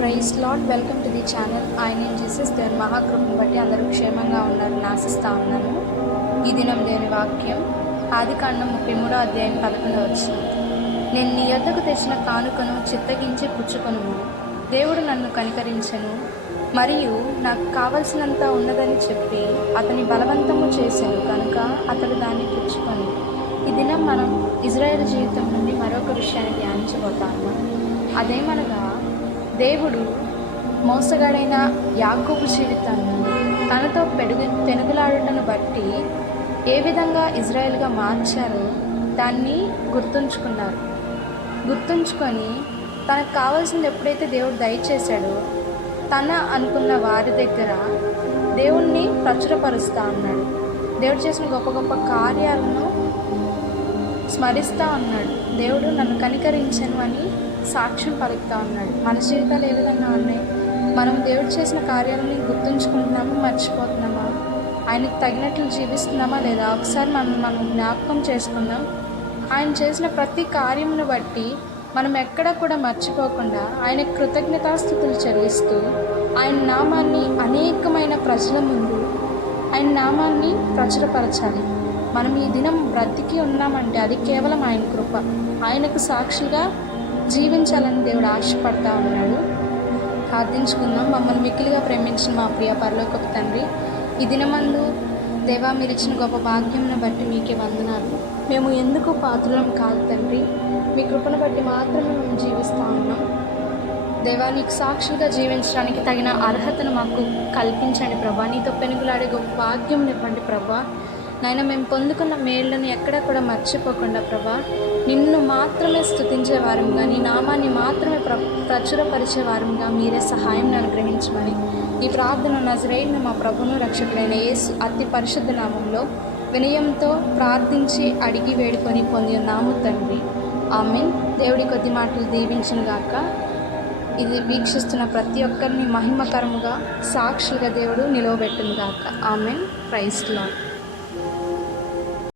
Praise lord, welcome to the channel. ఆయన Jesus దేవుని మహాకృపను బట్టి అందరూ క్షేమంగా ఉన్నారని ఆశిస్తూ ఉన్నాను. ఈ దినం దేవుని వాక్యం ఆదికాండం 33వ అధ్యాయం 11వ వచనం. నేను నీ యొద్దకు తెచ్చిన కానుకను చిత్తగించి పుచ్చుకొను. దేవుడు నన్ను కనికరించెను మరియు నాకు కావలసినంత ఉన్నదని చెప్పి అతని బలవంతము చేశాను కనుక అతడు దాన్ని పుచ్చుకొని. ఈ దినం మనం ఇజ్రాయేల్ జీవితం నుండి మరొక విషయాన్ని ధ్యానించబోతాము. అదేమనగా, దేవుడు మోసగాడైన యాకోబు జీవితాన్ని తనతో పెనుగులాడుటను బట్టి ఏ విధంగా ఇజ్రాయేల్గా మార్చారో దాన్ని గుర్తుంచుకొని తనకు కావాల్సింది ఎప్పుడైతే దేవుడు దయచేశాడో తన అనుకున్న వారి దగ్గర దేవుణ్ణి ప్రచురపరుస్తూ ఉన్నాడు. దేవుడు చేసిన గొప్ప గొప్ప కార్యాలను స్మరిస్తూ ఉన్నాడు. దేవుడు నన్ను కనికరించను అని సాక్ష్యం పలుకుతూ ఉన్నాడు. మన జీవితాలు ఏ విధంగా ఉన్నాయి? మనం దేవుడు చేసిన కార్యాలని గుర్తుంచుకుంటున్నామా, మర్చిపోతున్నామా? ఆయనకు తగినట్లు జీవిస్తున్నామా లేదా? ఒకసారి మనం జ్ఞాపకం చేసుకుందాం. ఆయన చేసిన ప్రతి కార్యమును బట్టి మనం ఎక్కడ కూడా మర్చిపోకుండా ఆయన కృతజ్ఞతాస్తుతులు చెల్లిస్తూ ఆయన నామాన్ని అనేకమైన ప్రజల ముందు ఆయన నామాన్ని ప్రచురపరచాలి. మనం ఈ దినం బ్రతికి ఉన్నామంటే అది కేవలం ఆయన కృప. ఆయనకు సాక్షిగా జీవించాలని దేవుడు ఆశపడతా ఉన్నాడు. ప్రార్థించుకుందాం. మమ్మల్ని మిక్కిలిగా ప్రేమించిన మా ప్రియ పరలోకపు తండ్రి, ఈ దినమందు దేవా, మీరు ఇచ్చిన గొప్ప భాగ్యంను బట్టి మీకే వందనాలు. మేము ఎందుకు పాత్రలం కాదు తండ్రి, మీ కృపను బట్టి మాత్రమే మేము జీవిస్తూ ఉన్నాం. దేవా, నీకు సాక్షిగా జీవించడానికి తగిన అర్హతను మాకు కల్పించండి ప్రభా. నీతో పెనుగులాడే గొప్ప భాగ్యం ఇవ్వండి ప్రభా. నాయన, మేము పొందుకున్న మేళ్ళను ఎక్కడ కూడా మర్చిపోకుండా ప్రభా, నిన్ను మాత్రమే స్తుతించే వారంగా, నీ నామాన్ని మాత్రమే ప్రచురపరిచే వారంగా మీరే సహాయం అనుగ్రహించమని ఈ ప్రార్థన నజరేయుడైన మా ప్రభువును రక్షకుడైన యేసు అతి పరిశుద్ధ నామంలో వినయంతో ప్రార్థించి అడిగి వేడుకొని పొంది ఉన్నాము తండ్రి. ఆమెన్. దేవుడి కొద్ది మాటలు దీవించును గాక. ఇది వీక్షిస్తున్న ప్రతి ఒక్కరిని మహిమకరముగా సాక్షులుగా దేవుడు నిలవబెట్టును గాక. ఆమెన్. Praise lord.